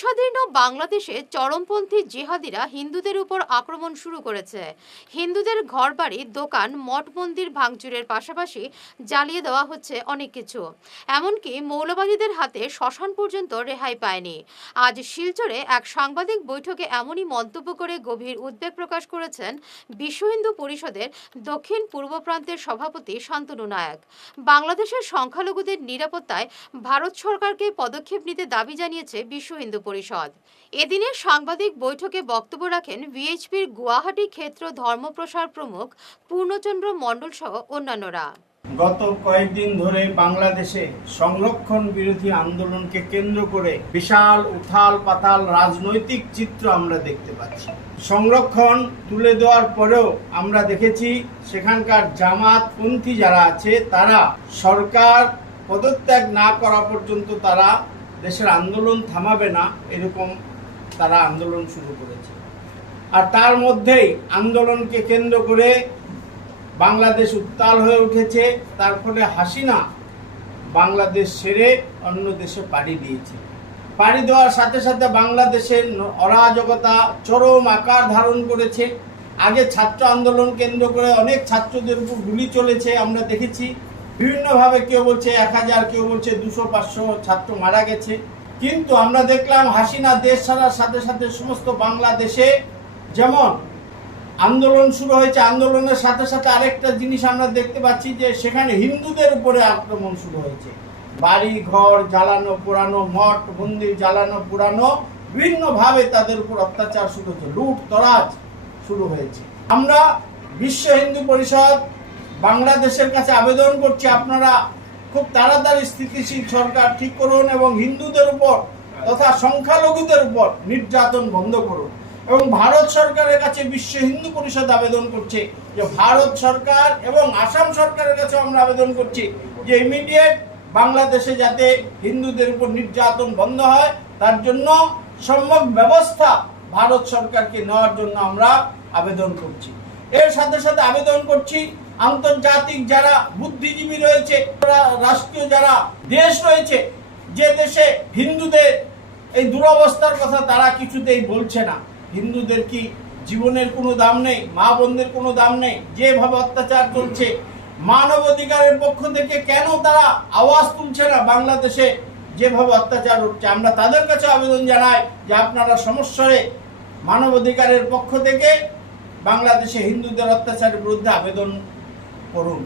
দেশাধীন বাংলাদেশে চরমপন্থী জিহাদিরা হিন্দুদের উপর আক্রমণ শুরু করেছে। হিন্দুদের ঘরবাড়ি, দোকান, মঠ মন্দির ভাঙচুরের পাশাপাশি জ্বালিয়ে দেওয়া হচ্ছে অনেক কিছু। এমনকি মৌলবাদীদের হাতে শ্মশান পর্যন্ত রেহাই পায়নি। আজ শিলচরে এক সাংবাদিক বৈঠকে এমনই মন্তব্য করে গভীর উদ্বেগ প্রকাশ করেছেন বিশ্ব হিন্দু পরিষদের দক্ষিণ পূর্ব প্রান্তের সভাপতি শান্তনু নায়ক। বাংলাদেশের সংখ্যালঘুদের নিরাপত্তায় ভারত সরকারকে পদক্ষেপ নিতে দাবি জানিয়েছে বিশ্ব হিন্দু পরিষদ। এদিনের সাংবাদিক বৈঠকে বক্তব্য রাখেন ভিএইচপির গুয়াহাটি ক্ষেত্র ধর্মপ্রসার প্রমুখ পূর্ণচন্দ্র মণ্ডল সহ অন্যান্যরা। গত কয়েকদিন ধরে বাংলাদেশে সংরক্ষণ বিরোধী আন্দোলনকে কেন্দ্র করে বিশাল উথাল পাতাল রাজনৈতিক চিত্র আমরা দেখতে পাচ্ছি। সংরক্ষণ তুলে দেওয়ার পরেও আমরা দেখেছি সেখানকার জামাতপন্থী যারা আছে তারা সরকার পদত্যাগ না করা পর্যন্ত তারা দেশের আন্দোলন থামাবে না, এরকম তারা আন্দোলন শুরু করেছে। আর তার মধ্যেই আন্দোলনকে কেন্দ্র করে বাংলাদেশ উত্তাল হয়ে উঠেছে। তার ফলে হাসিনা বাংলাদেশ ছেড়ে অন্য দেশে পাড়ি দিয়েছে। পাড়ি দেওয়ার সাথে সাথে বাংলাদেশের অরাজকতা চরম আকার ধারণ করেছে। আগে ছাত্র আন্দোলন কেন্দ্র করে অনেক ছাত্রদের উপর গুলি চলেছে, আমরা দেখেছি। বিভিন্নভাবে কেউ বলছে 1000, কেউ বলছে 200-500 ছাত্র মারা গেছে। কিন্তু আমরা দেখলাম হাসিনা দেশ ছাড়ার সাথে সাথে সমস্ত বাংলাদেশে যেমন আন্দোলন শুরু হয়েছে, আন্দোলনের সাথে সাথে আরেকটা জিনিস আমরা দেখতে পাচ্ছি যে সেখানে হিন্দুদের উপরে আক্রমণ শুরু হয়েছে। বাড়ি ঘর জ্বালানো পোড়ানো, মঠ মন্দির জ্বালানো পোড়ানো, বিভিন্নভাবে তাদের উপর অত্যাচার শুরু হয়েছে, লুট তরাজ শুরু হয়েছে। আমরা বিশ্ব হিন্দু পরিষদ বাংলাদেশের কাছে আবেদন করছি, আপনারা খুব তাড়াতাড়ি স্থিতিশীল সরকার ঠিক করুন এবং হিন্দুদের উপর তথা সংখ্যালঘুদের উপর নির্যাতন বন্ধ করুন। এবং ভারত সরকারের কাছে বিশ্ব হিন্দু পরিষদ আবেদন করছে যে ভারত সরকার এবং আসাম সরকারের কাছে আমরা আবেদন করছি যে ইমিডিয়েট বাংলাদেশে যাতে হিন্দুদের উপর নির্যাতন বন্ধ হয়, তার জন্য সম্যক ব্যবস্থা ভারত সরকারকে নেওয়ার জন্য আমরা আবেদন করছি। এর সাথে সাথে আবেদন করছি আন্তর্জাতিক যারা বুদ্ধিজীবী রয়েছে, রাষ্ট্রীয় যারা দেশ রয়েছে, যে দেশে হিন্দুদের এই দুরবস্থার কথা তারা কিছুতেই বলছে না। হিন্দুদের কি জীবনের কোনো দাম নেই? মা বোনদের কোনো দাম নেই? যেভাবে অত্যাচার চলছে, মানবাধিকারের পক্ষ থেকে কেন তারা আওয়াজ তুলছে না? বাংলাদেশে যেভাবে অত্যাচার হচ্ছে, আমরা তাদের কাছে আবেদন জানাই যে আপনারা সমস্যারে মানবাধিকারের পক্ষ থেকে বাংলাদেশে হিন্দুদের অত্যাচারের বিরুদ্ধে আবেদন করুন।